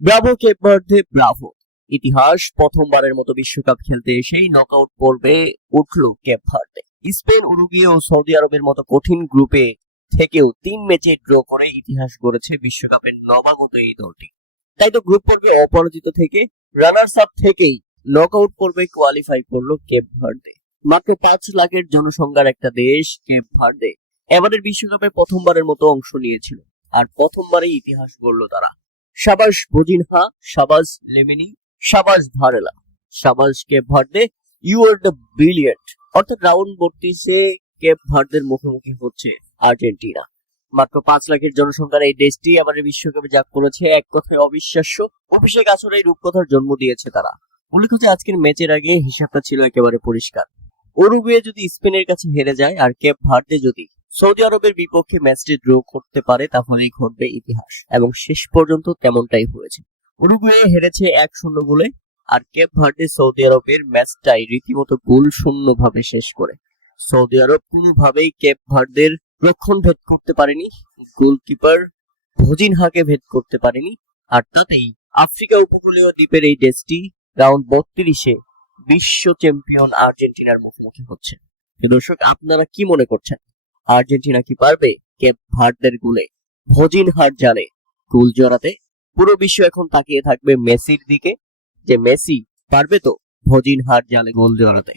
Bravo Cape Verde Bravo. ইতিহাস প্রথমবারের মতো বিশ্বকাপ খেলতে এসেই নকআউট পর্বে উঠল কেপ ভার্দে। স্পেন, উরুগুয়ে ও সৌদি আরবের মতো কঠিন গ্রুপে থেকেও 3 ম্যাচে ড্র করে ইতিহাস গড়েছে বিশ্বকাপের নবাগত এই দলটি। তাই তো গ্রুপ পর্বে অপরাজিত থেকে রানার্স আপ থেকেই নকআউট পর্বে কোয়ালিফাই করলো কেপ ভার্দে। মাত্র 5 লাখের জনসংখ্যার একটা দেশ কেপ ভার্দে এবারের বিশ্বকাপে প্রথমবারের মতো অংশ নিয়েছিল, আর প্রথমবারই ইতিহাস গড়ল তারা। শাবাশ বজিনহা, শাবাশ লেমিনি, শাবাশ ভারেলা, শাবাশ Cape Verde, you are the brilliant. অর্থাৎ রাউন্ড 32-এ কেপ ভার্দের মুখোমুখি হচ্ছে আর্জেন্টিনা। মাত্র 5 লাখের জনসংখ্যার এই দেশটি এবারের বিশ্বকাপে যা করেছে এক কথায় অবিশ্বাস্য। অভিষেক আসরে এই রূপকথার জন্ম দিয়েছে তারা। উল্লেখ হচ্ছে আজকের ম্যাচের আগে হিসাবটা ছিল একেবারে পরিষ্কার। উরুগুয়ে যদি স্পেনের কাছে হেরে যায় আর কেপ ভার্দে যদি সৌদি আরবের বিপক্ষে ম্যাচটি ড্র করতে পারে তাহলেই ঘটবে ইতিহাস, এবং শেষ পর্যন্ত তেমনটাই হয়েছে। উরুগুয়ে হেরেছে 1-0 গোলে, আর কেপ ভার্দে সৌদি আরবের ম্যাচটাই রীতিমতো গোল শূন্য ভাবে শেষ করে। সৌদি আরব কোনোভাবেই কেপ ভার্দের রক্ষণ ভেদ করতে পারেনি, গোলকিপার ভজিনহাকে ভেদ করতে পারেনি, আর তাতেই আফ্রিকা উপকূলীয় দ্বীপের এই দেশটি রাউন্ড 32-এ বিশ্ব চ্যাম্পিয়ন আর্জেন্টিনার মুখোমুখি হচ্ছে। দর্শক, আপনারা কি মনে করছেন? আর্জেন্টিনা কি পারবে কেপ ভার্দের গোলে ভজিনহার জালে গোল জড়াতে? পুরো বিশ্ব এখন তাকিয়ে থাকবে মেসির দিকে, যে মেসি পারবে তো ভজিনহার জালে গোল জড়াতে।